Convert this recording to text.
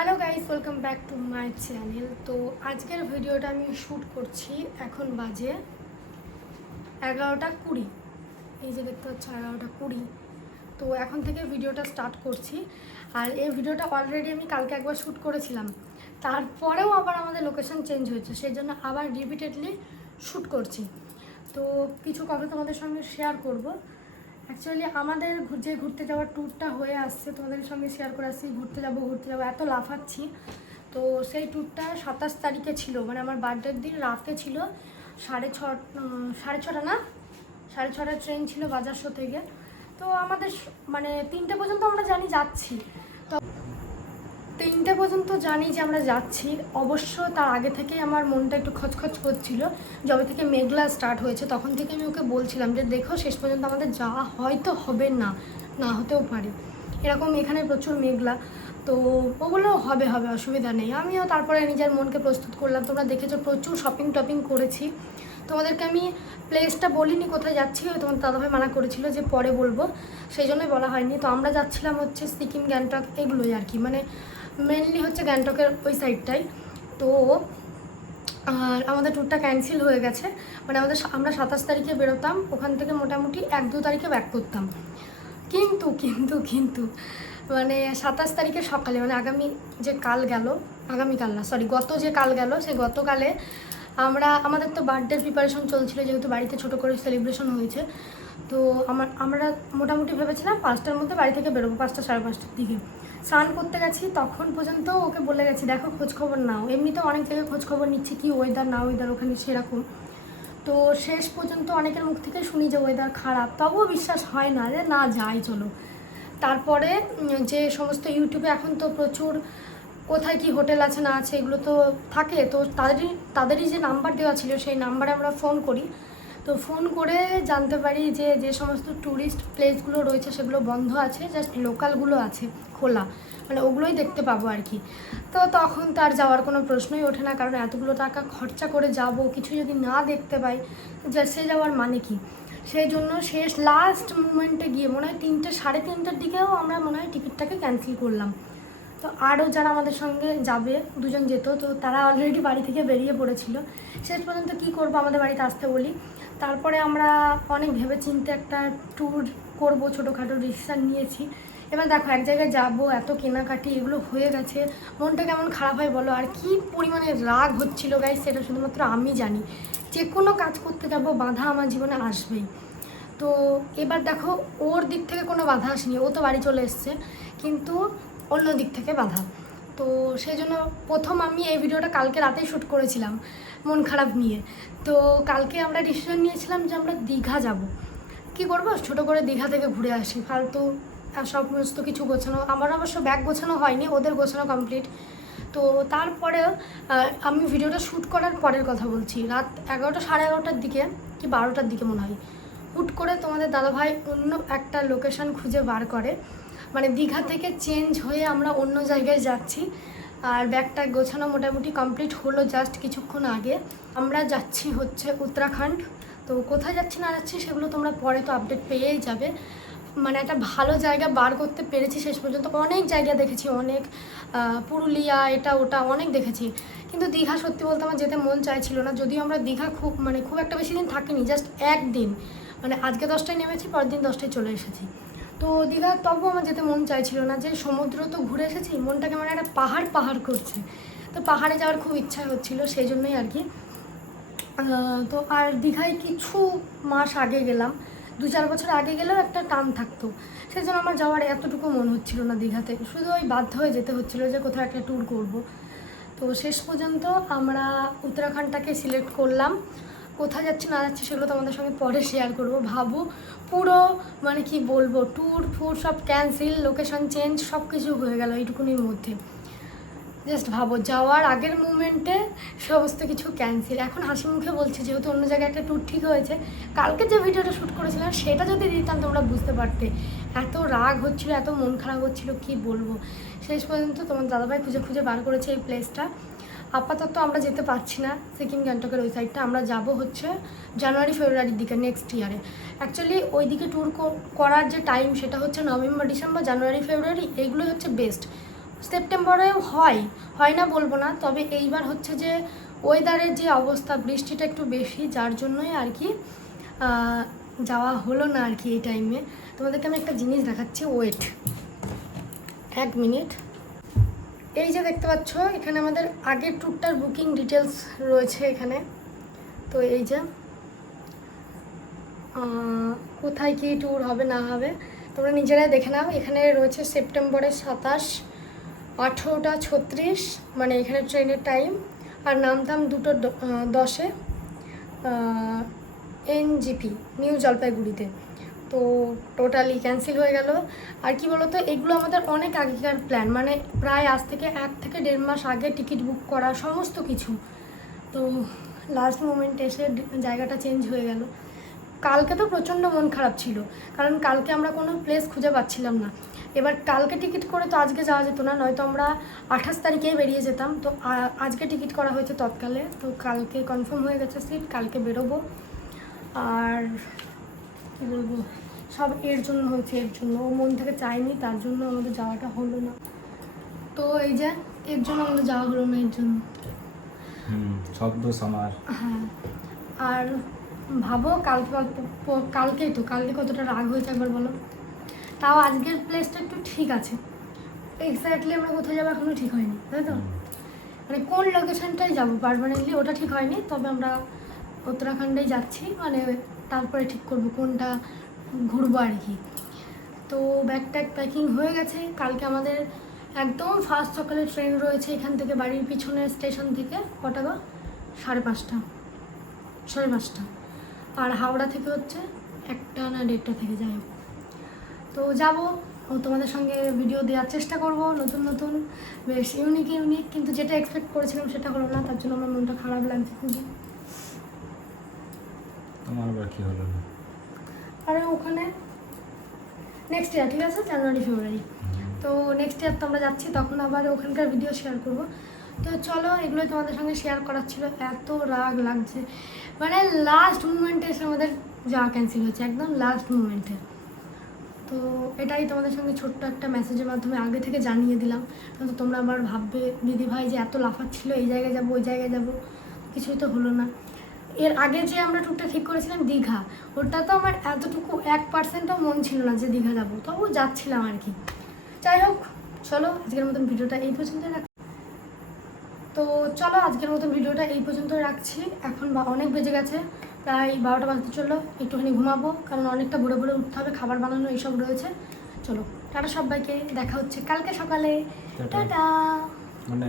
Hello guys welcome back to my channel তো আজকের ভিডিওটা আমি শ্যুট করছি এখন বাজে এগারোটা কুড়ি। এই যে দেখতে হচ্ছে এগারোটা কুড়ি। তো এখন থেকে ভিডিওটা স্টার্ট করছি। আর এই ভিডিওটা অলরেডি আমি কালকে একবার শ্যুট করেছিলাম। তারপরেও আবার আমাদের লোকেশন চেঞ্জ হয়েছে সেই জন্য আবার রিপিটেডলি শ্যুট করছি। তো কিছু কথা তোমাদের সঙ্গে শেয়ার করব। অ্যাকচুয়ালি আমাদের যে ঘুরতে যাওয়ার ট্যুরটা হয়ে আসছে, তোমাদের সঙ্গে শেয়ার করে আসছি, ঘুরতে যাব ঘুরতে যাব, এত লাফাচ্ছি। তো সেই ট্যুরটা সাতাশ তারিখে ছিল মানে আমার বার্থডের দিন রাতে ছিল, সাড়ে ছ সাড়ে ছটা না? সাড়ে ছটা ট্রেন ছিল বাজারশো থেকে। তো আমাদের মানে তিনটে পর্যন্ত আমরা জানি যাচ্ছি। তিনটে পর্যন্ত জানি যে আমরা যাচ্ছি। অবশ্য তার আগে থেকেই আমার মনটা একটু খচখচ করছিল। যবে থেকে মেঘলা স্টার্ট হয়েছে, তখন থেকে আমি ওকে বলছিলাম যে, দেখো, শেষ পর্যন্ত আমাদের যাওয়া হয়তো হবে না না হতেও পারে। এরকম এখানে প্রচুর মেঘলা। তো ও বলল, হবে হবে, অসুবিধা নেই। আমিও তারপরে নিজের মনকে প্রস্তুত করলাম, তোমরা দেখেছ, প্রচুর শপিং টপিং করেছি। তোমাদেরকে আমি প্লেসটা বলিনি কোথায় যাচ্ছি তোমার দাদাভাই মানা করেছিল যে পরে বলব। সেই জন্যই বলা হয়নি। তো আমরা যাচ্ছিলাম হচ্ছে সিকিম, গ্যাংটক, এগুলোই আর কি। মানে মেনলি হচ্ছে গ্যাংটকের ওই সাইডটাই তো, আর আমাদের ট্যুরটা ক্যান্সেল হয়ে গেছে। মানে আমাদের আমরা সাতাশ তারিখে বেরোতাম, ওখান থেকে মোটামুটি এক দু তারিখে ব্যাক করতাম। কিন্তু কিন্তু কিন্তু মানে সাতাশ তারিখে সকালে মানে আগামী যে কাল গেল আগামীকাল না সরি গত যে কাল গেল, সেই গতকালে আমরা, আমাদের তো বার্থডের প্রিপারেশন চলছিল, যেহেতু বাড়িতে ছোট করে সেলিব্রেশন হয়েছে। তো আমার আমরা মোটামুটি ভেবেছিলাম পাঁচটার মধ্যে বাড়ি থেকে বেরোবো, পাঁচটা সাড়ে পাঁচটার দিকে। স্নান করতে গেছি, তখন পর্যন্ত ওকে বলে গেছি, দেখো খোঁজ খবর নাও। এমনিতেও অনেক জায়গায় খোঁজ খবর নিচ্ছি, কি ওয়েদার না ওয়েদার ওখানে সেরকম। তো শেষ পর্যন্ত অনেকের মুখ থেকে শুনি যে ওয়েদার খারাপ, তবুও বিশ্বাস হয় না যে, না, যাই, চলো। তারপরে যে সমস্ত ইউটিউবে এখন তো প্রচুর, কোথায় কি হোটেল আছে, না আছে, এগুলো তো থাকে, তো তাদেরই তাদেরই যে নাম্বার দেওয়া ছিল, সেই নাম্বারে আমরা ফোন করি। তো ফোন করে জানতে পারি যে যে সমস্ত ট্যুরিস্ট প্লেসগুলো রয়েছে, সেগুলো বন্ধ আছে জাস্ট লোকালগুলো আছে, খোলা। মানে ওগুলোই দেখতে পাবো আর কি। তো তখন তার যাওয়ার কোনো প্রশ্নই ওঠে না, কারণ এতগুলো টাকা খরচা করে যাব, কিছু যদি না দেখতে পাই যা সে যাওয়ার মানে কি? সেই জন্য শেষ লাস্ট মুমেন্টে গিয়ে, মনে হয় তিনটে, সাড়ে তিনটের দিকেও আমরা মনে হয় টিকিটটাকে ক্যান্সেল করলাম। তো আরও যারা আমাদের সঙ্গে যাবে, দুজন যেত, তো তারা অলরেডি বাড়ি থেকে বেরিয়ে পড়েছিল। শেষ পর্যন্ত কি করব, আমাদের বাড়িতে আসতে বলি। তারপরে আমরা অনেক ভেবে চিন্তে একটা ট্যুর করব, ছোটোখাটো ডিসিশান নিয়েছি। এবার দেখো, এক জায়গায় যাব, এত কেনাকাটি, এগুলো হয়ে গেছে। মনটা কেমন খারাপ হয় বলো? আর কি পরিমাণে রাগ হচ্ছিল গাই সেটা শুধুমাত্র আমি জানি। যে কোনো কাজ করতে যাব, বাধা আমার জীবনে আসবেই। তো এবার দেখো, ওর দিক থেকে কোনো বাধা আসেনি। ও তো বাড়ি চলে এসছে, কিন্তু অন্য দিক থেকে বাধা। তো সেই জন্য প্রথম আমি এই ভিডিওটা কালকে রাতেই শ্যুট করেছিলাম, মন খারাপ নিয়ে। তো কালকে আমরা ডিসিশন নিয়েছিলাম যে আমরা দীঘা যাব। কি করব? ছোট করে দীঘা থেকে ঘুরে আসি, ফালতু সমস্ত কিছু গোছানো। আমার অবশ্য ব্যাগ গোছানো হয়নি, ওদের গোছানো কমপ্লিট তো তারপরে আমি ভিডিওটা শ্যুট করার পরের কথা বলছি। রাত এগারোটা, সাড়ে এগারোটার দিকে কি বারোটার দিকে মনে হয়। হুট করে তোমাদের দাদাভাই অন্য একটা লোকেশন খুঁজে বার করে। মানে দীঘা থেকে চেঞ্জ হয়ে আমরা অন্য জায়গায় যাচ্ছি। আর ব্যাগটা গোছানো মোটামুটি কমপ্লিট হলো জাস্ট কিছুক্ষণ আগে। আমরা যাচ্ছি হচ্ছে উত্তরাখণ্ড। তো কোথায় যাচ্ছি না যাচ্ছি সেগুলো তোমরা পরে তো আপডেট পেয়েই যাবে। মানে একটা ভালো জায়গা বার করতে পেরেছি শেষ পর্যন্ত। অনেক জায়গা দেখেছি, অনেক পুরুলিয়া, এটা, ওটা অনেক দেখেছি। কিন্তু দীঘা সত্যি বলতে আমার যেতে মন চাইছিল না। যদিও আমরা দীঘা খুব মানে খুব একটা বেশি দিন থাকিনি জাস্ট একদিন। মানে আজকে দশটায় নেমেছি পরের দিন দশটায় চলে এসেছি। তো দীঘা তবু আমার যেতে মন চাইছিল না যে সমুদ্র তো ঘুরে এসেছি, মনটাকে মানে একটা পাহাড় পাহাড় করছে। তো পাহাড়ে যাওয়ার খুব ইচ্ছা হচ্ছিল সেই জন্যই আর কি। তো আর দীঘায় কিছু মাস আগে গেলাম, দু চার বছর আগে গেলেও একটা টান থাকতো। সেই জন্য আমার যাওয়ার এতটুকু মন হচ্ছিল না দীঘাতে। শুধু ওই বাধ্য হয়ে যেতে হচ্ছিল যে কোথাও একটা ট্যুর করব। তো শেষ পর্যন্ত আমরা উত্তরাখণ্ডটাকে সিলেক্ট করলাম। কোথায় যাচ্ছি, না যাচ্ছি সেগুলো তোমাদের সঙ্গে পরে শেয়ার করব। ভাবো, পুরো মানে কি বলব ট্যুর ফুর সব ক্যান্সেল লোকেশন চেঞ্জ সব কিছু হয়ে গেল এইটুকুনির মধ্যে। জাস্ট ভাবো, যাওয়ার আগের মুমেন্টে সমস্ত কিছু ক্যান্সেল এখন হাসি মুখে বলছে, যেহেতু অন্য জায়গায় একটা ট্যুর ঠিক হয়েছে, কালকে যে ভিডিওটা শ্যুট করেছিলাম, সেটা যদি দিতাম তোমরা বুঝতে পারতে। এত রাগ হচ্ছিল, এত মন খারাপ হচ্ছিল, কি বলব? শেষ পর্যন্ত তোমার দাদাভাই খুঁজে খুঁজে বার করেছে এই প্লেসটা আপাতত আমরা যেতে পারছি না সিকিম গ্যাংটকের ওই সাইডটা আমরা যাব হচ্ছে জানুয়ারি, ফেব্রুয়ারির দিকে নেক্সট ইয়ারে অ্যাকচুয়ালি ওই দিকে ট্যুর করার যে টাইম সেটা হচ্ছে নভেম্বর, ডিসেম্বর, জানুয়ারি, ফেব্রুয়ারি এইগুলোই হচ্ছে বেস্ট সেপ্টেম্বরেও হয় হয় না বলব না, তবে এইবার হচ্ছে যে ওয়েদারের যে অবস্থা, বৃষ্টিটা একটু বেশি, যার জন্যই আর কি যাওয়া হলো না আর কি এই টাইমে তোমাদেরকে আমি একটা জিনিস দেখাচ্ছি ওয়েট এক মিনিট এই যে দেখতে পাচ্ছ, এখানে আমাদের আগের ট্যুরটার বুকিং ডিটেলস রয়েছে এখানে। তো এই যে কোথায় কী ট্যুর হবে, না হবে, তোমরা নিজেরাই দেখে নাও। এখানে রয়েছে সেপ্টেম্বরের সাতাশ, আঠেরোটা ছত্রিশ মানে এখানে ট্রেনের টাইম। আর নামতাম দুটো দশে এনজিপি, নিউ জলপাইগুড়িতে। তো টোটালি ক্যান্সেল হয়ে গেল। আর কি বলতো, এগুলো আমাদের অনেক আগেকার প্ল্যান মানে প্রায় আজ থেকে এক থেকে দেড় মাস আগে টিকিট বুক করা সমস্ত কিছু। তো লাস্ট মোমেন্টে এসে জায়গাটা চেঞ্জ হয়ে গেল। কালকে তো প্রচণ্ড মন খারাপ ছিল, কারণ কালকে আমরা কোনো প্লেস খুঁজে পাচ্ছিলাম না। এবার কালকে টিকিট করে তো আজকে যাওয়া যেত না, নয়তো আমরা আঠাশ তারিখেই বেরিয়ে যেতাম। তো আজকে টিকিট করা হয়েছে তৎকালে, তো কালকে কনফার্ম হয়ে গেছে সিট কালকে বেরোবো। আর কী বলব সব এর জন্য হয়েছে এর জন্য। ও মন থেকে চায়নি তার জন্য আমাদের যাওয়াটা হলো না। তো এই যে এর জন্য আমাদের যাওয়া হলো না এর জন্য। সব দোষ আমার। হ্যাঁ। আর ভাবো কালকে কালকেই তো কালকে কতটা রাগ হয়েছে একবার বলো। তাও আজকের প্লেসটা একটু ঠিক আছে। এক্স্যাক্টলি আমরা কোথায় যাব এখনও ঠিক হয়নি তাই তো? মানে কোন লোকেশনটাই যাব? পারমানেন্টলি ওটা ঠিক হয়নি তবে আমরা উত্তরাখণ্ডেই যাচ্ছি। মানে তারপরে ঠিক করব কোনটা ঘুরবো আর কি। তো ব্যাগ ট্যাগ প্যাকিং হয়ে গেছে। কালকে আমাদের একদম ফার্স্ট সকালে ট্রেন রয়েছে এখান থেকে, বাড়ির পিছনের স্টেশন থেকে, কটা গো? সাড়ে পাঁচটা। সাড়ে পাঁচটা। আর হাওড়া থেকে হচ্ছে একটা না দেড়টা থেকে, যাই তো যাব। ও তোমাদের সঙ্গে ভিডিও দেওয়ার চেষ্টা করব, নতুন নতুন। বেশ ইউনিক ইউনিক কিন্তু যেটা এক্সপেক্ট করেছিলাম সেটা হলো না, তার জন্য আমার মনটা খারাপ লাগছে খুবই। তোমার আবার কি হলো? না আর ওখানে নেক্সট ইয়ার ঠিক আছে? জানুয়ারি ফেব্রুয়ারি তো নেক্সট ইয়ার তো আমরা যাচ্ছি তখন আবার ওখানকার ভিডিও শেয়ার করব। তো চলো এগুলো তোমাদের সঙ্গে শেয়ার করার ছিল। এত রাগ লাগছে। মানে লাস্ট মুমেন্টে এসে আমাদের যাওয়া ক্যান্সেল হয়েছে একদম লাস্ট মুমেন্টে তো এটাই তোমাদের সঙ্গে ছোট্ট একটা মেসেজের মাধ্যমে আগে থেকে জানিয়ে দিলাম। তো তোমরা আবার ভাববে দিদি ভাই যে এত লাফাচ্ছিল এই জায়গায় যাব ওই জায়গায় যাব। কিছুই তো হলো না। এর আগে যে আমরা ট্যুরটা ঠিক করেছিলাম দীঘা ওটা তো আমার এতটুকু এক পার্সেন্টও মন ছিল না যে দীঘা যাব। তবু যাচ্ছিলাম আর কি। যাই হোক চলো আজকের মতন ভিডিওটা এই পর্যন্ত রাখ তো চলো আজকের মতন ভিডিওটা এই পর্যন্ত রাখছি। এখন বা- অনেক বেজে গেছে প্রায় বারোটা বাজতে চলল। একটুখানি ঘুমাবো কারণ অনেকটা ভোরে ভোরে উঠতে হবে খাবার বানানো এইসব রয়েছে। চলো টাটা সবাইকে দেখা হচ্ছে কালকে সকালে। টাটা। টাটা। মানে